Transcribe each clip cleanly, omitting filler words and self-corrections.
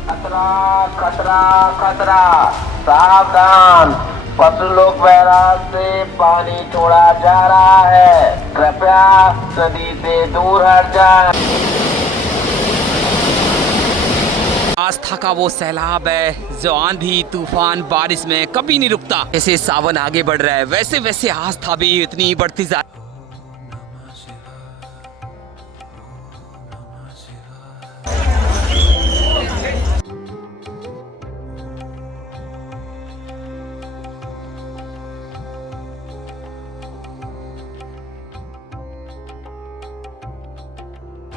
खतरा खतरा खतरा, सावधान, पशुलोक बैराज से पानी छोड़ा जा रहा है, कृपया नदी से दूर हट जाएं। आस्था का वो सैलाब है जो आंधी तूफान बारिश में कभी नहीं रुकता। जैसे सावन आगे बढ़ रहा है वैसे वैसे आस्था भी इतनी बढ़ती जा।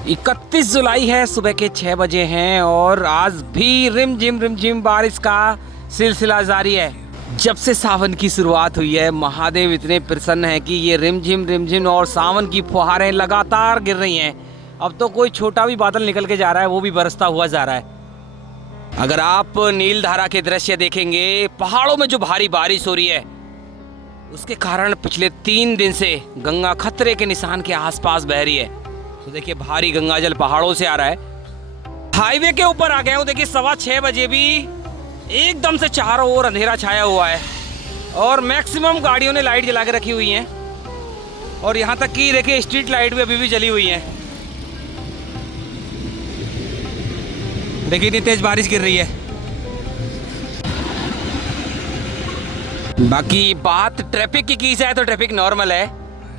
31 जुलाई है, सुबह के 6 बजे हैं और आज भी रिमझिम बारिश का सिलसिला जारी है। जब से सावन की शुरुआत हुई है महादेव इतने प्रसन्न हैं कि ये रिमझिम और सावन की फुहारें लगातार गिर रही हैं। अब तो कोई छोटा भी बादल निकल के जा रहा है, वो भी बरसता हुआ जा रहा है। अगर आप नीलधारा के दृश्य देखेंगे, पहाड़ों में जो भारी बारिश हो रही है उसके कारण पिछले 3 दिन से गंगा खतरे के निशान के आसपास बह रही है। तो देखिए भारी गंगा जल पहाड़ों से आ रहा है। हाईवे के ऊपर आ गए हूँ। देखिए 6:15 बजे भी एकदम से चारों ओर अंधेरा छाया हुआ है और मैक्सिमम गाड़ियों ने लाइट जला के रखी हुई हैं और यहाँ तक कि देखिए स्ट्रीट लाइट भी अभी भी जली हुई है। देखिए इतनी तेज बारिश गिर रही है। बाकी बात ट्रैफिक की जाए तो ट्रैफिक नॉर्मल है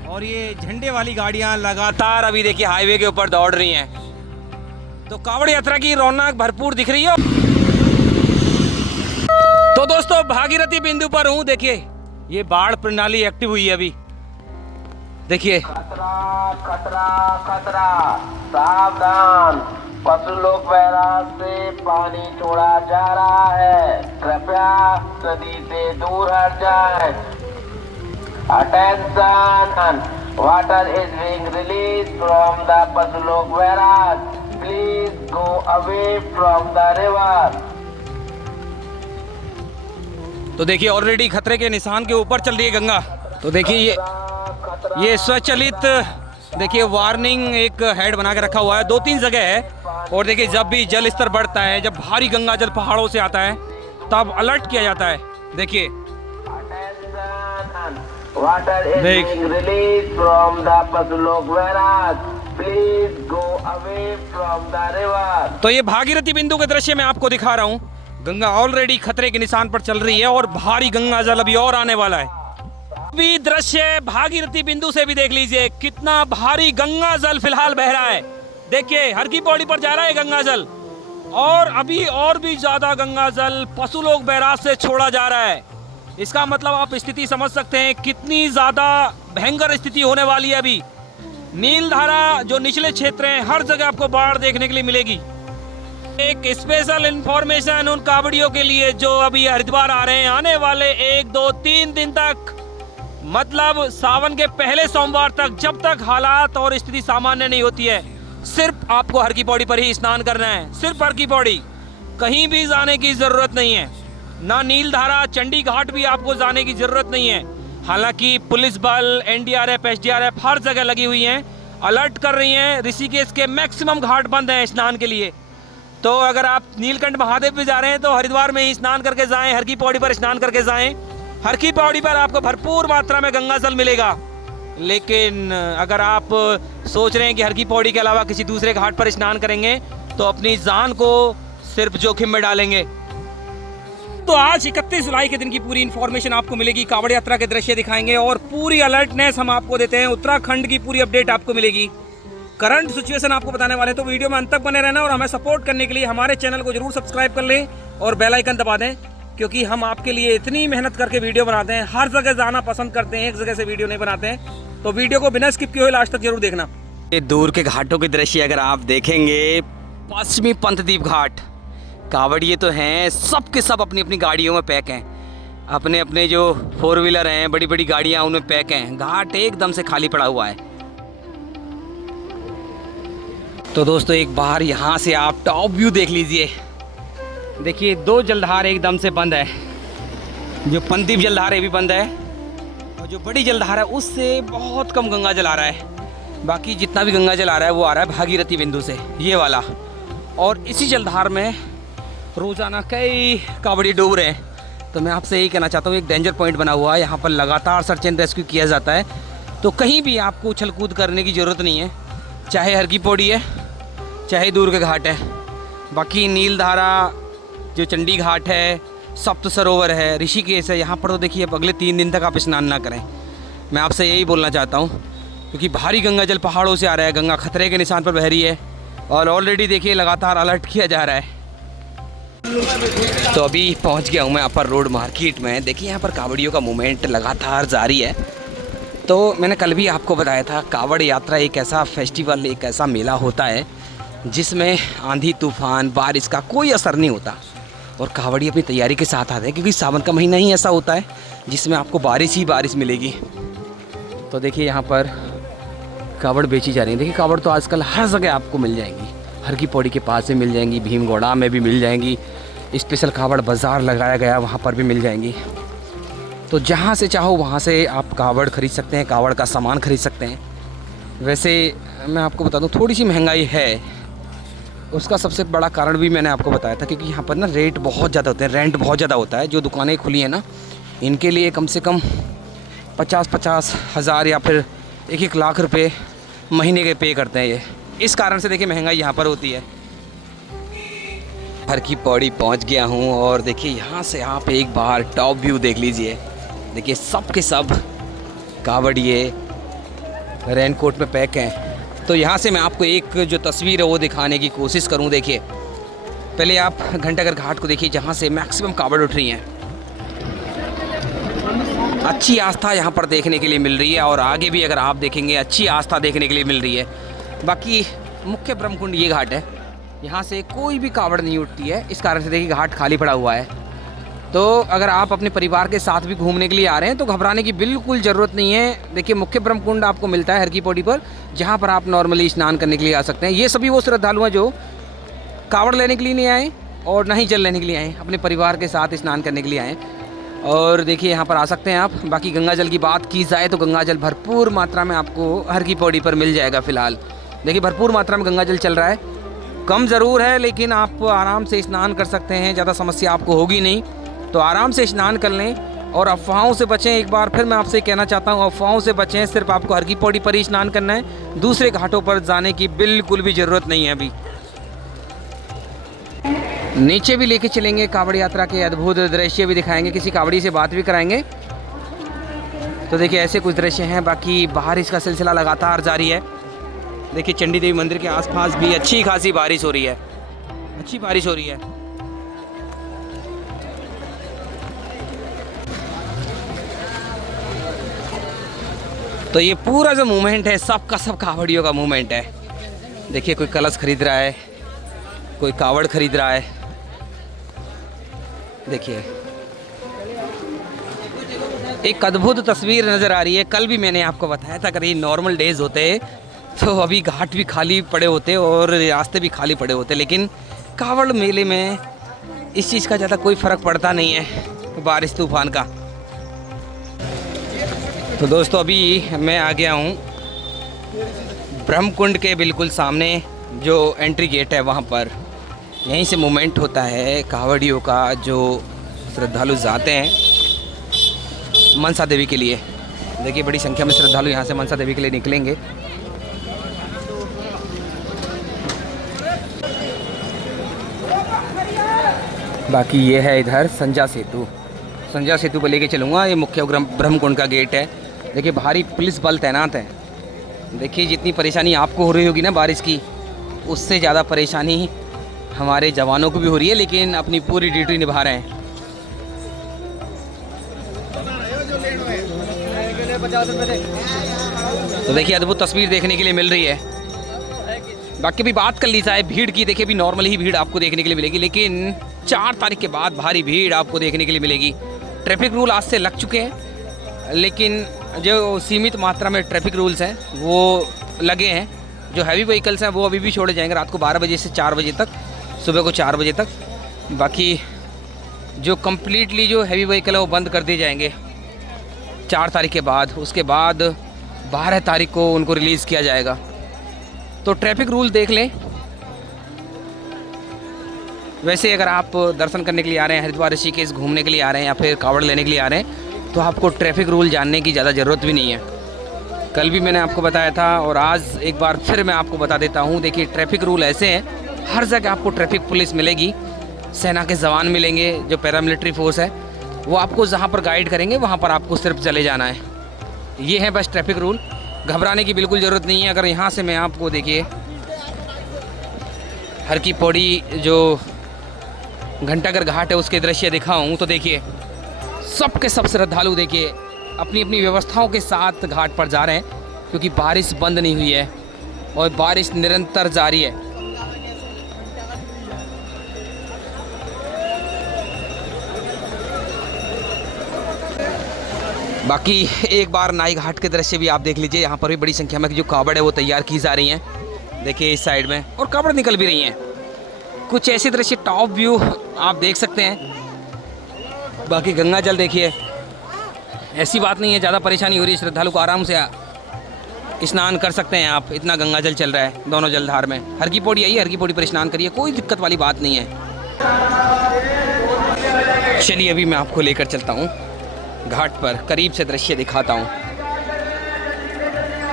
और ये झंडे वाली गाड़ियां लगातार अभी देखिए हाईवे के ऊपर दौड़ रही हैं। तो कांवड़ यात्रा की रौनक भरपूर दिख रही है। तो दोस्तों भागीरथी बिंदु पर हूँ। देखिए ये बाढ़ प्रणाली एक्टिव हुई है अभी। देखिए खतरा खतरा खतरा, सावधान, पशुलोक बैराज से पानी छोड़ा जा रहा है, कृपया नदी से दूर हट जाएं। Attention, water is being released from the Pasulok Barrage. Please go away from the river. तो देखिए ऑलरेडी खतरे के निशान के ऊपर चल रही है गंगा। तो देखिए ये स्वचालित देखिए वार्निंग एक हेड बना के रखा हुआ है, 2-3 जगह है। और देखिए जब भी जल स्तर बढ़ता है, जब भारी गंगा जल पहाड़ों से आता है तब अलर्ट किया जाता है। देखिए Water is being released from the Pasulok Barrage. Please go away from the river. तो ये भागीरथी बिंदु के दृश्य मैं आपको दिखा रहा हूँ। गंगा ऑलरेडी खतरे के निशान पर चल रही है और भारी गंगा जल अभी और आने वाला है। अभी दृश्य भागीरथी बिंदु से भी देख लीजिए कितना भारी गंगा जल फिलहाल बह रहा है। देखिए हर की पौड़ी पर जा रहा है गंगा जल और अभी और भी ज्यादा गंगा जल पशुलोक बैराज से छोड़ा जा रहा है। इसका मतलब आप स्थिति समझ सकते हैं कितनी ज्यादा भयंकर स्थिति होने वाली है। अभी नीलधारा जो निचले क्षेत्र हैं हर जगह आपको बाढ़ देखने के लिए मिलेगी। एक स्पेशल इंफॉर्मेशन उन कांवड़ियों के लिए जो अभी हरिद्वार आ रहे हैं, आने वाले 1, 2, 3 दिन तक, मतलब सावन के पहले सोमवार तक, जब तक हालात और स्थिति सामान्य नहीं होती है, सिर्फ आपको हर की पौड़ी पर ही स्नान करना है। सिर्फ हर की पौड़ी, कहीं भी जाने की जरूरत नहीं है। ना नीलधारा, चंडी घाट भी आपको जाने की जरूरत नहीं है। हालांकि पुलिस बल, एनडीआरएफ, एसडीआरएफ हर जगह लगी हुई हैं, अलर्ट कर रही हैं। ऋषिकेश के मैक्सिमम घाट बंद हैं स्नान के लिए। तो अगर आप नीलकंठ महादेव भी जा रहे हैं तो हरिद्वार में ही स्नान करके जाएं, हर की पौड़ी पर स्नान करके जाएं। हर की पौड़ी पर आपको भरपूर मात्रा में गंगा जल मिलेगा। लेकिन अगर आप सोच रहे हैं कि हर की पौड़ी के अलावा किसी दूसरे घाट पर स्नान करेंगे तो अपनी जान को सिर्फ जोखिम में डालेंगे। तो आज 31 जुलाई के दिन की पूरी इन्फॉर्मेशन आपको मिलेगी। कांवड़ यात्रा के दृश्य दिखाएंगे और पूरी अलर्टनेस हम आपको देते हैं। उत्तराखंड की पूरी अपडेट आपको मिलेगी। करंट सिचुएशन आपको बताने वाले हैं, तो वीडियो में अंत तक बने रहना और हमें सपोर्ट करने के लिए हमारे चैनल को जरूर सब्सक्राइब कर लें और बेल आइकन दबा दें, क्योंकि हम आपके लिए इतनी मेहनत करके वीडियो बनाते हैं। हर जगह जाना पसंद करते हैं, एक जगह से वीडियो नहीं बनाते हैं। तो वीडियो को बिना स्किप किए हुए लास्ट तक जरूर देखना। ये दूर के घाटों के दृश्य अगर आप देखेंगे, पश्चिमी पंतद्वीप घाट, कांवड़िए तो हैं, सब के सब अपनी अपनी गाड़ियों में पैक हैं। अपने अपने जो 4 व्हीलर हैं, बड़ी बड़ी गाड़ियां, उनमें पैक हैं। घाट एकदम से खाली पड़ा हुआ है। तो दोस्तों एक बार यहाँ से आप टॉप व्यू देख लीजिए। देखिए 2 जलधार एकदम से बंद है। जो पंतद्वीप जलधार है भी बंद है और जो बड़ी जलधार है उससे बहुत कम गंगा जल आ रहा है। बाकी जितना भी गंगा जल आ रहा है वो आ रहा है भागीरथी बिंदु से, ये वाला। और इसी जलधार में रोज़ाना कई कावड़ी डूब रहे हैं। तो मैं आपसे यही कहना चाहता हूँ, एक डेंजर पॉइंट बना हुआ है, यहाँ पर लगातार सर्च एंड रेस्क्यू किया जाता है। तो कहीं भी आपको उछल कूद करने की ज़रूरत नहीं है, चाहे हर की पौड़ी है चाहे दूर के घाट है। बाकी नीलधारा, जो चंडी घाट है, सप्त सरोवर है, ऋषिकेश है, यहाँ पर तो देखिए अब अगले 3 दिन तक आप स्नान ना करें। मैं आपसे यही बोलना चाहता हूँ, क्योंकि भारी गंगा जल पहाड़ों से आ रहा है, गंगा खतरे के निशान पर बह रही है और ऑलरेडी देखिए लगातार अलर्ट किया जा रहा है। तो अभी पहुँच गया हूँ मैं अपर रोड मार्केट में। देखिए यहाँ पर कावड़ियों का मूवमेंट लगातार जारी है। तो मैंने कल भी आपको बताया था, कावड़ यात्रा एक ऐसा फेस्टिवल, एक ऐसा मेला होता है जिसमें आंधी तूफान बारिश का कोई असर नहीं होता और कावड़ी अपनी तैयारी के साथ आते हैं, क्योंकि सावन का महीना ही ऐसा होता है जिसमें आपको बारिश ही बारिश मिलेगी। तो देखिए यहाँ पर कावड़ बेची जा रही है। देखिए कावड़ तो आजकल हर जगह आपको मिल जाएंगी, हर की पौड़ी के पास भी मिल जाएंगी, भीमगोड़ा में भी मिल जाएंगी, स्पेशल कावड़ बाज़ार लगाया गया वहाँ पर भी मिल जाएंगी। तो जहाँ से चाहो वहाँ से आप कावड़ ख़रीद सकते हैं, कावड़ का सामान ख़रीद सकते हैं। वैसे मैं आपको बता दूँ, थोड़ी सी महंगाई है, उसका सबसे बड़ा कारण भी मैंने आपको बताया था, क्योंकि यहाँ पर ना रेट बहुत ज़्यादा होते हैं, रेंट बहुत ज़्यादा होता है। जो दुकानें खुली हैं ना, इनके लिए कम से कम 50-50 हज़ार या फिर 1-1 लाख रुपए महीने के पे करते हैं ये। इस कारण से देखिए महंगाई यहाँ पर होती है। हर की पौड़ी पहुँच गया हूँ और देखिए यहाँ से आप एक बार टॉप व्यू देख लीजिए। देखिए सब के सब कावड़िए रेनकोट में पैक हैं। तो यहाँ से मैं आपको एक जो तस्वीर है वो दिखाने की कोशिश करूँ। देखिए पहले आप घंटाघर घाट को देखिए, जहाँ से मैक्सिमम कावड़ उठ रही हैं। अच्छी आस्था यहाँ पर देखने के लिए मिल रही है और आगे भी अगर आप देखेंगे अच्छी आस्था देखने के लिए मिल रही है। बाकी मुख्य ब्रह्मकुंड ये घाट है, यहाँ से कोई भी कावड़ नहीं उठती है, इस कारण से देखिए घाट खाली पड़ा हुआ है। तो अगर आप अपने परिवार के साथ भी घूमने के लिए आ रहे हैं तो घबराने की बिल्कुल ज़रूरत नहीं है। देखिए मुख्य ब्रह्मकुंड आपको मिलता है हर की पौड़ी पर, जहाँ पर आप नॉर्मली स्नान करने के लिए आ सकते हैं। ये सभी वो श्रद्धालु हैं जो कावड़ लेने के लिए नहीं आए और ना ही जल लेने के लिए आए, अपने परिवार के साथ स्नान करने के लिए आए। और देखिए यहाँ पर आ सकते हैं आप। बाकी गंगा जल की बात की जाए तो गंगा जल भरपूर मात्रा में आपको हर की पौड़ी पर मिल जाएगा। फ़िलहाल देखिए भरपूर मात्रा में गंगा जल चल रहा है, कम ज़रूर है लेकिन आप आराम से स्नान कर सकते हैं, ज़्यादा समस्या आपको होगी नहीं। तो आराम से स्नान कर लें और अफवाहों से बचें। एक बार फिर मैं आपसे कहना चाहता हूँ, अफवाहों से बचें। सिर्फ आपको हर की पौड़ी पर ही स्नान करना है, दूसरे घाटों पर जाने की बिल्कुल भी ज़रूरत नहीं है। अभी नीचे भी लेके चलेंगे, कावड़ यात्रा के अद्भुत दृश्य भी दिखाएंगे, किसी कावड़ी से बात भी कराएंगे। तो देखिए ऐसे कुछ दृश्य हैं। बाकी बारिश का सिलसिला लगातार जारी है। देखिए चंडी देवी मंदिर के आसपास भी अच्छी खासी बारिश हो रही है, अच्छी बारिश हो रही है। तो ये पूरा जो मूवमेंट है सबका सब कावड़ियों का मूवमेंट है। देखिए कोई कलश खरीद रहा है, कोई कावड़ खरीद रहा है। देखिए एक अद्भुत तस्वीर नज़र आ रही है। कल भी मैंने आपको बताया था, अगर ये नॉर्मल डेज़ होते तो अभी घाट भी खाली पड़े होते और रास्ते भी खाली पड़े होते, लेकिन कावड़ मेले में इस चीज़ का ज़्यादा कोई फ़र्क पड़ता नहीं है, बारिश तूफान का। तो दोस्तों अभी मैं आ गया हूँ ब्रह्मकुंड के बिल्कुल सामने, जो एंट्री गेट है वहाँ पर। यहीं से मूवमेंट होता है कावड़ियों का, जो श्रद्धालु जाते हैं मनसा देवी के लिए। देखिए बड़ी संख्या में श्रद्धालु यहाँ से मनसा देवी के लिए निकलेंगे। बाकी ये है इधर संजा सेतु, संजा सेतु पर लेके चलूँगा। ये मुख्य ब्रह्मकुंड का गेट है। देखिए भारी पुलिस बल तैनात है। देखिए जितनी परेशानी आपको हो रही होगी ना बारिश की, उससे ज़्यादा परेशानी हमारे जवानों को भी हो रही है, लेकिन अपनी पूरी ड्यूटी निभा रहे हैं। तो देखिए अद्भुत तस्वीर देखने के लिए मिल रही है। बाकी भी बात कर ली जाए भीड़ की, देखिए भी नॉर्मल ही भीड़ आपको देखने के लिए मिलेगी, लेकिन 4 तारीख के बाद भारी भीड़ आपको देखने के लिए मिलेगी। ट्रैफिक रूल आज से लग चुके हैं, लेकिन जो सीमित मात्रा में ट्रैफिक रूल्स हैं वो लगे हैं। जो हैवी व्हीकल्स हैं वो अभी भी छोड़े जाएंगे रात को 12 बजे से 4 बजे तक, सुबह को 4 बजे तक। बाकी जो कम्प्लीटली जो हैवी व्हीकल है वो बंद कर दिए जाएंगे 4 तारीख के बाद। उसके बाद 12 तारीख को उनको रिलीज़ किया जाएगा। तो ट्रैफिक रूल देख लें, वैसे अगर आप दर्शन करने के लिए आ रहे हैं, हरिद्वार ऋषिकेश घूमने के लिए आ रहे हैं या फिर कावड़ लेने के लिए आ रहे हैं, तो आपको ट्रैफिक रूल जानने की ज़्यादा ज़रूरत भी नहीं है। कल भी मैंने आपको बताया था और आज एक बार फिर मैं आपको बता देता हूँ। देखिए ट्रैफिक रूल ऐसे हैं, हर जगह आपको ट्रैफिक पुलिस मिलेगी, सेना के जवान मिलेंगे, जो पैरामिलिट्री फोर्स है वो आपको जहाँ पर गाइड करेंगे वहाँ पर आपको सिर्फ चले जाना है। ये है बस ट्रैफिक रूल, घबराने की बिल्कुल ज़रूरत नहीं है। अगर यहाँ से मैं आपको देखिए हर की पौड़ी जो घंटाघर घाट है उसके दृश्य दिखाऊं तो देखिए सब के सब श्रद्धालु देखिए अपनी अपनी व्यवस्थाओं के साथ घाट पर जा रहे हैं, क्योंकि बारिश बंद नहीं हुई है और बारिश निरंतर जारी है। बाकी एक बार नाई घाट के दृश्य भी आप देख लीजिए। यहाँ पर भी बड़ी संख्या में जो कावड़ है वो तैयार की जा रही हैं, देखिए इस साइड में, और कावड़ निकल भी रही हैं। कुछ ऐसे दृश्य टॉप व्यू आप देख सकते हैं। बाकी गंगा जल देखिए, ऐसी बात नहीं है ज़्यादा परेशानी हो रही है, श्रद्धालु को आराम से स्नान कर सकते हैं आप, इतना गंगा जल चल रहा है दोनों जलधार में। हर की पौड़ी आइए, हर की पौड़ी पर स्नान करिए, कोई दिक्कत वाली बात नहीं है। चलिए अभी मैं आपको लेकर चलता हूँ घाट पर, करीब से दृश्य दिखाता हूँ।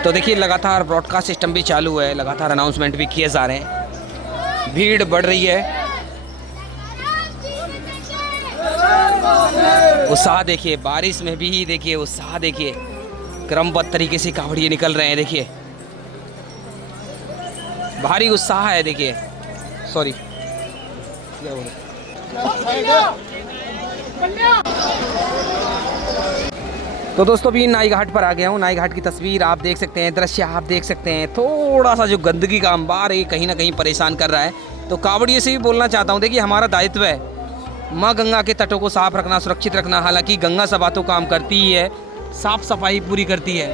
तो देखिए लगातार ब्रॉडकास्ट सिस्टम भी चालू है, लगातार अनाउंसमेंट भी किए जा रहे हैं, भीड़ बढ़ रही है। उत्साह देखिए, बारिश में भी देखिए उत्साह देखिए, क्रमबद्ध तरीके से कावड़िए निकल रहे हैं। देखिए भारी उत्साह है, देखिए सॉरी तो दोस्तों अभी नाई घाट पर आ गया हूँ। नाई घाट की तस्वीर आप देख सकते हैं, दृश्य आप देख सकते हैं। थोड़ा सा जो गंदगी का अंबार है कहीं ना कहीं परेशान कर रहा है, तो कावड़िए से भी बोलना चाहता हूँ, देखिए हमारा दायित्व है माँ गंगा के तटों को साफ रखना, सुरक्षित रखना। हालांकि गंगा सभा तो काम करती ही है, साफ सफाई पूरी करती है,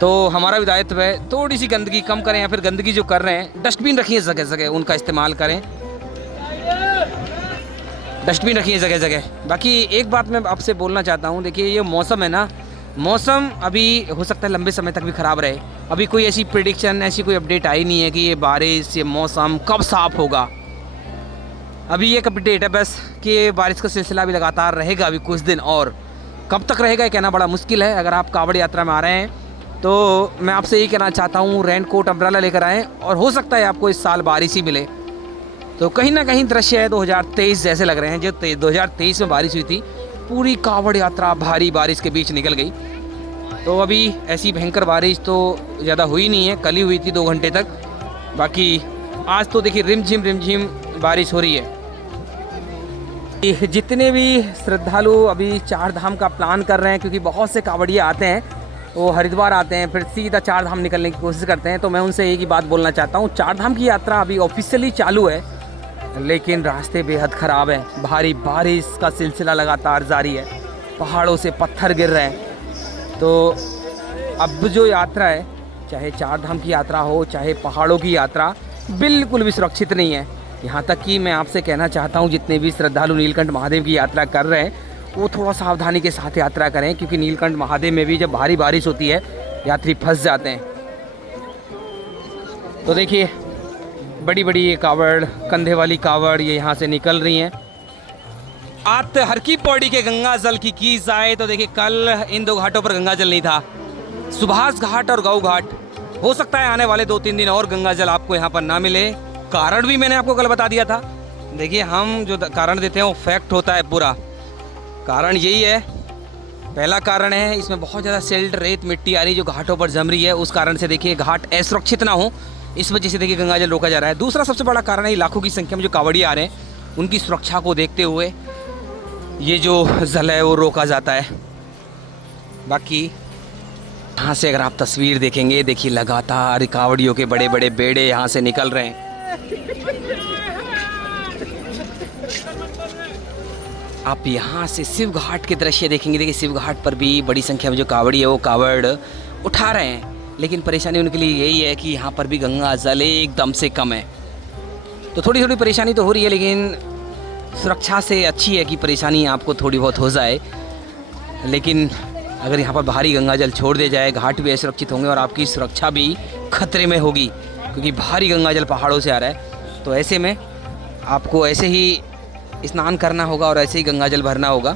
तो हमारा भी दायित्व है थोड़ी सी गंदगी कम करें, या फिर गंदगी जो कर रहे हैं डस्टबिन रखिए जगह जगह, उनका इस्तेमाल करें, डस्टबिन रखिए जगह जगह। बाकी एक बात मैं आपसे बोलना चाहता हूँ, देखिए ये मौसम है ना, मौसम अभी हो सकता है लंबे समय तक भी ख़राब रहे। अभी कोई ऐसी प्रेडिक्शन, ऐसी कोई अपडेट आई नहीं है कि ये बारिश, ये मौसम कब साफ़ होगा। अभी एक अपडेट है बस कि बारिश का सिलसिला भी लगातार रहेगा अभी कुछ दिन, और कब तक रहेगा ये कहना बड़ा मुश्किल है। अगर आप कावड़ यात्रा में आ रहे हैं तो मैं आपसे यही कहना चाहता हूँ, रेन कोट अम्ब्रेला लेकर आएँ, और हो सकता है आपको इस साल बारिश ही मिले। तो कहीं ना कहीं दृश्य है 2023 जैसे लग रहे हैं, जो 2023 में बारिश हुई थी, पूरी कावड़ यात्रा भारी बारिश के बीच निकल गई। तो अभी ऐसी भयंकर बारिश तो ज़्यादा हुई नहीं है, कल ही हुई थी 2 घंटे तक। बाकी आज तो देखिए रिमझिम बारिश हो रही है। जितने भी श्रद्धालु अभी 4 धाम का प्लान कर रहे हैं, क्योंकि बहुत से कावड़िए आते हैं वो हरिद्वार आते हैं फिर सीधा 4 धाम निकलने की कोशिश करते हैं, तो मैं उनसे एक ही बात बोलना चाहता हूँ, 4 धाम की यात्रा अभी ऑफिशियली चालू है, लेकिन रास्ते बेहद ख़राब हैं। भारी बारिश का सिलसिला लगातार जारी है, पहाड़ों से पत्थर गिर रहे हैं। तो अब जो यात्रा है, चाहे 4 धाम की यात्रा हो चाहे पहाड़ों की यात्रा, बिल्कुल भी सुरक्षित नहीं है। यहाँ तक कि मैं आपसे कहना चाहता हूँ, जितने भी श्रद्धालु नीलकंठ महादेव की यात्रा कर रहे हैं वो थोड़ा सावधानी के साथ यात्रा करें, क्योंकि नीलकंठ महादेव में भी जब भारी बारिश होती है यात्री फंस जाते हैं। तो देखिए बड़ी बड़ी ये कावड़, कंधे वाली कावड़, ये यहाँ से निकल रही हैं। बात हर की पौड़ी के गंगा जल की जाए तो देखिए कल इन 2 घाटों पर गंगा जल नहीं था, सुभाष घाट और गऊ घाट। हो सकता है आने वाले 2-3 दिन और गंगा जल आपको यहाँ पर ना मिले। कारण भी मैंने आपको कल बता दिया था। देखिए हम जो कारण देते हैं वो फैक्ट होता है पूरा। कारण यही है, पहला कारण है इसमें बहुत ज़्यादा सिल्ट, रेत, मिट्टी आ रही जो घाटों पर जम रही है, उस कारण से देखिए घाट असुरक्षित ना हो, इस वजह से देखिए गंगा जल रोका जा रहा है। दूसरा सबसे बड़ा कारण है लाखों की संख्या में जो कावड़िए आ रहे हैं उनकी सुरक्षा को देखते हुए ये जो जल है वो रोका जाता है। बाकी यहाँ से अगर आप तस्वीर देखेंगे, देखिए लगातार कावड़ियों के बड़े बड़े बेड़े यहाँ से निकल रहे हैं। आप यहाँ से शिव घाट के दृश्य देखेंगे, देखिए शिव घाट पर भी बड़ी संख्या में जो कावड़ी है वो कावड़ उठा रहे हैं, लेकिन परेशानी उनके लिए यही है कि यहाँ पर भी गंगा जल एकदम से कम है। तो थोड़ी थोड़ी परेशानी तो हो रही है, लेकिन सुरक्षा से अच्छी है कि परेशानी आपको थोड़ी बहुत हो जाए। लेकिन अगर यहाँ पर भारी गंगा जल छोड़ दिया जाए, घाट भी असुरक्षित होंगे और आपकी सुरक्षा भी खतरे में होगी, क्योंकि भारी गंगा जल पहाड़ों से आ रहा है। तो ऐसे में आपको ऐसे ही स्नान करना होगा और ऐसे ही गंगा जल भरना होगा।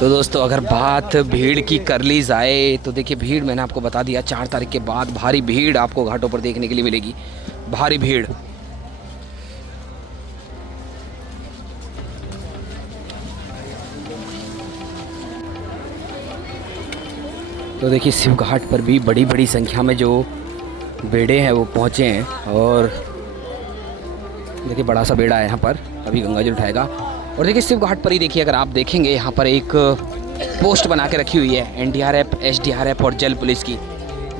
तो दोस्तों अगर बात भीड़ की कर ली जाए तो देखिए भीड़ मैंने आपको बता दिया 4 तारीख के बाद भारी भीड़ आपको घाटों पर देखने के लिए मिलेगी, भारी भीड़। तो देखिए शिव घाट पर भी बड़ी बड़ी संख्या में जो बेड़े हैं वो पहुँचे हैं और देखिए बड़ा सा बेड़ा है यहाँ पर, अभी गंगा जल उठाएगा। और देखिए शिव घाट पर ही देखिए अगर आप देखेंगे यहाँ पर एक पोस्ट बना के रखी हुई है NDRF, SDRF और जल पुलिस की,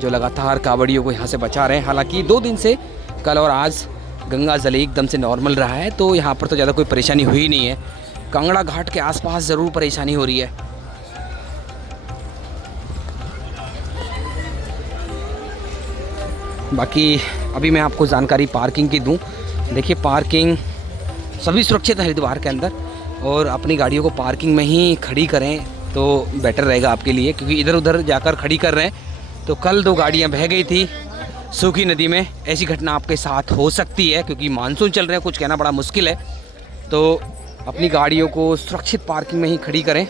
जो लगातार कांवड़ियों को यहाँ से बचा रहे हैं। हालांकि 2 दिन से कल और आज गंगा जल एकदम से नॉर्मल रहा है, तो यहाँ पर तो ज़्यादा कोई परेशानी हुई नहीं है। कांगड़ा घाट के आसपास ज़रूर परेशानी हो रही है। बाकी अभी मैं आपको जानकारी पार्किंग की दूं। देखिए पार्किंग सभी सुरक्षित है हरिद्वार के अंदर, और अपनी गाड़ियों को पार्किंग में ही खड़ी करें तो बेटर रहेगा आपके लिए, क्योंकि इधर उधर जाकर खड़ी कर रहे हैं तो कल 2 गाड़ियां बह गई थी सूखी नदी में। ऐसी घटना आपके साथ हो सकती है क्योंकि मानसून चल रहे हैं, कुछ कहना बड़ा मुश्किल है। तो अपनी गाड़ियों को सुरक्षित पार्किंग में ही खड़ी करें,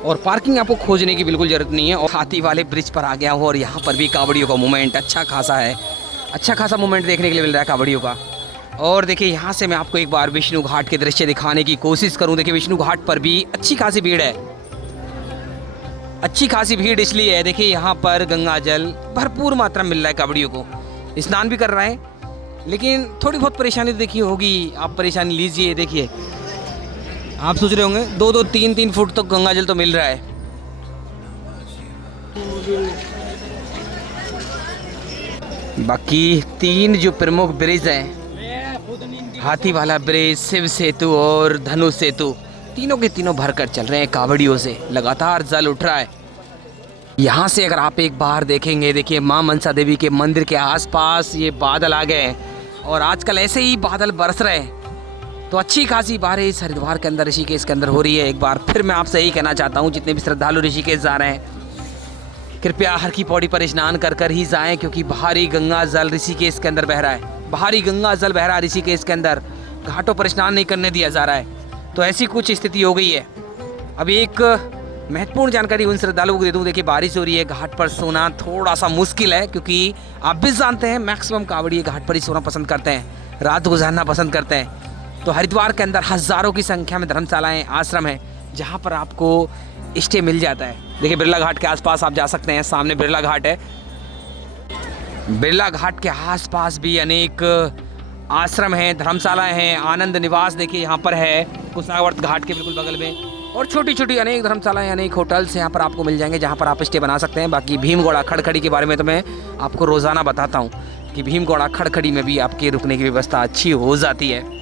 और पार्किंग आपको खोजने की बिल्कुल ज़रूरत नहीं है। और हाथी वाले ब्रिज पर आ गया हूँ और यहाँ पर भी कांवड़ियों का मूवमेंट अच्छा खासा है, अच्छा खासा मूवमेंट देखने के लिए मिल रहा है कांवड़ियों का। और देखिए यहाँ से मैं आपको एक बार विष्णु घाट के दृश्य दिखाने की कोशिश करूँ। देखिए विष्णु घाट पर भी अच्छी खासी भीड़ है, अच्छी खासी भीड़ इसलिए है, देखिए यहाँ पर गंगा जल भरपूर मात्रा में मिल रहा है, कांवड़ियों को स्नान भी कर रहे हैं। लेकिन थोड़ी बहुत परेशानी तो देखिए होगी, आप परेशानी लीजिए। देखिए आप सोच रहे होंगे 2-2, 3-3 फुट तक गंगा जल तो मिल रहा है। बाकी 3 जो प्रमुख ब्रिज हैं, हाथी वाला ब्रिज, शिव सेतु और धनुष सेतु, तीनों के तीनों भरकर चल रहे हैं कांवड़ियों से, लगातार जल उठ रहा है। यहाँ से अगर आप एक बार देखेंगे, देखिए माँ मनसा देवी के मंदिर के आसपास ये बादल आ गए हैं और आजकल ऐसे ही बादल बरस रहे हैं। तो अच्छी खासी बारिश हरिद्वार के अंदर, ऋषिकेश के अंदर हो रही है। एक बार फिर मैं आपसे यही कहना चाहता हूँ, जितने भी श्रद्धालु ऋषिकेश जा रहे हैं कृपया हर की पौड़ी पर स्नान कर कर ही जाएं, क्योंकि भारी गंगा जल ऋषिकेश के अंदर बह रहा है, भारी गंगा जल बह रहा है ऋषिकेश के अंदर, घाटों पर स्नान नहीं करने दिया जा रहा है। तो ऐसी कुछ स्थिति हो गई है। अभी एक महत्वपूर्ण जानकारी उन श्रद्धालुओं को दे दूँ, देखिए बारिश हो रही है, घाट पर सोना थोड़ा सा मुश्किल है, क्योंकि आप भी जानते हैं मैक्सिमम कांवड़िए घाट पर ही सोना पसंद करते हैं, रात गुजारना पसंद करते हैं। तो हरिद्वार के अंदर हज़ारों की संख्या में धर्मशालाएँ, आश्रम हैं, जहाँ पर आपको स्टे मिल जाता है। देखिए बिरला घाट के आसपास आप जा सकते हैं, सामने बिरला घाट है। बिरला घाट के आसपास भी अनेक आश्रम हैं, धर्मशालाएं हैं, आनंद निवास देखिए यहाँ पर है, कुशावर्त घाट के बिल्कुल बगल में, और छोटी छोटी अनेक धर्मशालाएं, अनेक होटल्स यहाँ पर आपको मिल जाएंगे, जहाँ पर आप स्टे बना सकते हैं। बाकी भीमगौड़ा खड़खड़ी के बारे में तो मैं आपको रोज़ाना बताता हूँ कि भीमगौड़ा खड़खड़ी में भी आपके रुकने की व्यवस्था अच्छी हो जाती है।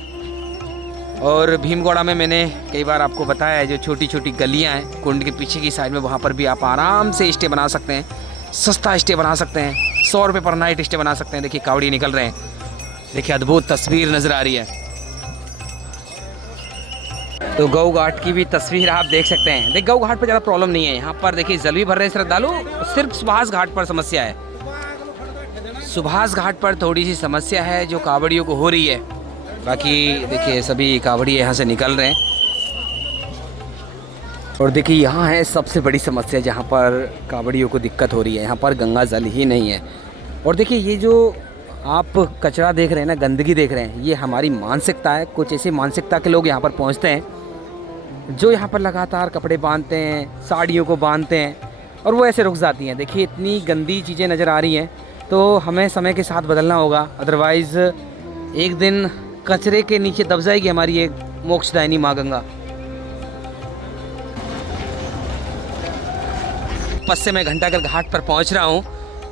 और भीमगौड़ा में मैंने कई बार आपको बताया है, जो छोटी छोटी गलियाँ हैं कुंड के पीछे की साइड में, वहाँ पर भी आप आराम से स्टे बना सकते हैं, सस्ता स्टे बना सकते हैं, 100 रुपये पर नाइट स्टे बना सकते हैं। देखिए कांवड़ी निकल रहे हैं, देखिए अद्भुत तस्वीर नज़र आ रही है। तो गौ घाट की भी तस्वीर आप देख सकते हैं। देखिए गौ घाट पर ज़्यादा प्रॉब्लम नहीं है, यहाँ पर देखिए जल भी भर रहे हैं श्रद्धालु, सिर्फ सुभाष घाट पर समस्या है। सुभाष घाट पर थोड़ी सी समस्या है जो कांवड़ियों को हो रही है। बाकी देखिए सभी कांवड़िए यहाँ से निकल रहे हैं। और देखिए यहाँ है सबसे बड़ी समस्या जहाँ पर कांवड़ियों को दिक्कत हो रही है, यहाँ पर गंगा जल ही नहीं है। और देखिए ये जो आप कचरा देख रहे हैं ना, गंदगी देख रहे हैं, ये हमारी मानसिकता है। कुछ ऐसी मानसिकता के लोग यहाँ पर पहुँचते हैं जो यहाँ पर लगातार कपड़े बांधते हैं, साड़ियों को बांधते हैं, और वो ऐसे रुक जाती हैं। देखिए इतनी गंदी चीज़ें नज़र आ रही हैं, तो हमें समय के साथ बदलना होगा, अदरवाइज़ एक दिन कचरे के नीचे दब जाएगी हमारी ये मोक्षदायिनी माँ गंगा। पस से मैं घंटाघर घाट पर पहुंच रहा हूं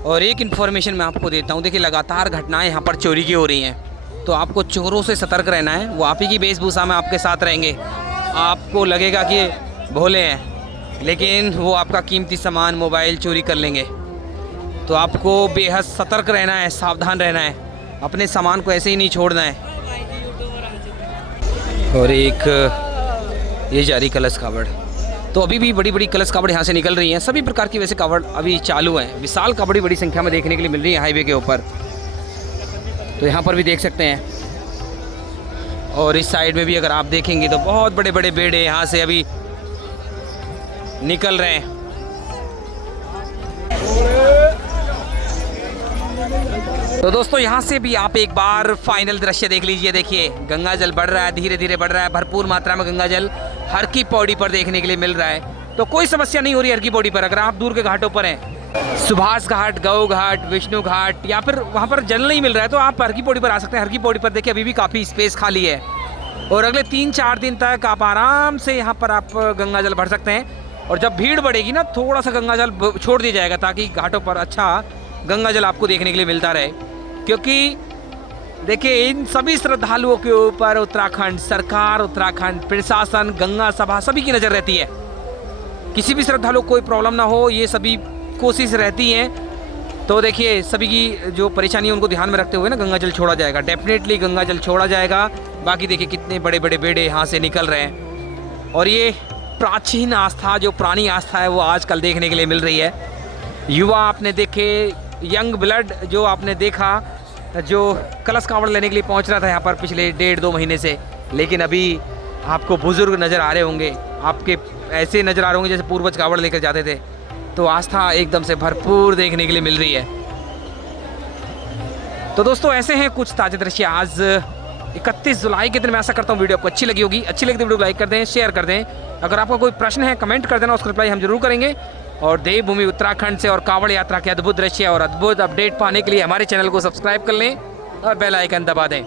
और एक इन्फॉर्मेशन मैं आपको देता हूं। देखिए लगातार घटनाएं यहां पर चोरी की हो रही हैं, तो आपको चोरों से सतर्क रहना है। वो आप ही की वेशभूषा में आपके साथ रहेंगे, आपको लगेगा कि भोले हैं, लेकिन वो आपका कीमती सामान मोबाइल चोरी कर लेंगे। तो आपको बेहद सतर्क रहना है, सावधान रहना है, अपने सामान को ऐसे ही नहीं छोड़ना है। और एक ये जारी कलश कावड़, तो अभी भी बड़ी बड़ी कलश कावड़ यहाँ से निकल रही हैं। सभी प्रकार की वैसे कावड़ अभी चालू हैं, विशाल कावड़ी बड़ी संख्या में देखने के लिए मिल रही है हाईवे के ऊपर। तो यहाँ पर भी देख सकते हैं और इस साइड में भी अगर आप देखेंगे तो बहुत बड़े बड़े बेड़े यहाँ से अभी निकल रहे हैं। तो दोस्तों यहाँ से भी आप एक बार फाइनल दृश्य देख लीजिए। देखिए गंगा जल बढ़ रहा है, धीरे धीरे बढ़ रहा है। भरपूर मात्रा में गंगा जल हर की पौड़ी पर देखने के लिए मिल रहा है। तो कोई समस्या नहीं हो रही हर की पौड़ी पर। अगर आप दूर के घाटों पर हैं, सुभाष घाट, गौ घाट, विष्णु घाट, या फिर वहाँ पर जल नहीं मिल रहा है तो आप हर की पौड़ी पर आ सकते हैं। हर की पौड़ी पर देखिए अभी भी काफ़ी स्पेस खाली है और अगले 3-4 दिन तक आप आराम से यहाँ पर आप गंगा जल भर सकते हैं। और जब भीड़ बढ़ेगी ना, थोड़ा सा गंगा जल छोड़ दिया जाएगा ताकि घाटों पर अच्छा गंगा जल आपको देखने के लिए मिलता रहे। क्योंकि देखिए इन सभी श्रद्धालुओं के ऊपर उत्तराखंड सरकार, उत्तराखंड प्रशासन, गंगा सभा सभी की नज़र रहती है। किसी भी श्रद्धालु को कोई प्रॉब्लम ना हो, ये सभी कोशिश रहती है। तो देखिए सभी की जो परेशानी है उनको ध्यान में रखते हुए ना गंगा जल छोड़ा जाएगा। डेफिनेटली गंगा जल छोड़ा जाएगा। बाकी देखिए कितने बड़े बड़े बेड़े यहाँ से निकल रहे हैं और ये प्राचीन आस्था, जो पुरानी आस्था है वो आजकल देखने के लिए मिल रही है। युवा आपने देखे, यंग ब्लड जो आपने देखा, जो कलश कावड़ लेने के लिए पहुंच रहा था यहाँ पर पिछले 1.5-2 महीने से, लेकिन अभी आपको बुजुर्ग नज़र आ रहे होंगे, आपके ऐसे नज़र आ रहे होंगे जैसे पूर्वज कावड़ लेकर जाते थे। तो आस्था एकदम से भरपूर देखने के लिए मिल रही है। तो दोस्तों ऐसे हैं कुछ ताज़े दृश्य आज 31 जुलाई के दिन। मैं आशा करता हूँ वीडियो आपको अच्छी लगी होगी। अच्छी लगी तो वीडियो को लाइक कर दें, शेयर कर दें। अगर आपका कोई प्रश्न है कमेंट कर देना, उसका रिप्लाई हम जरूर करेंगे। और देवभूमि उत्तराखंड से और कांवड़ यात्रा के अद्भुत दृश्य और अद्भुत अपडेट पाने के लिए हमारे चैनल को सब्सक्राइब कर लें और बेल आइकन दबा दें।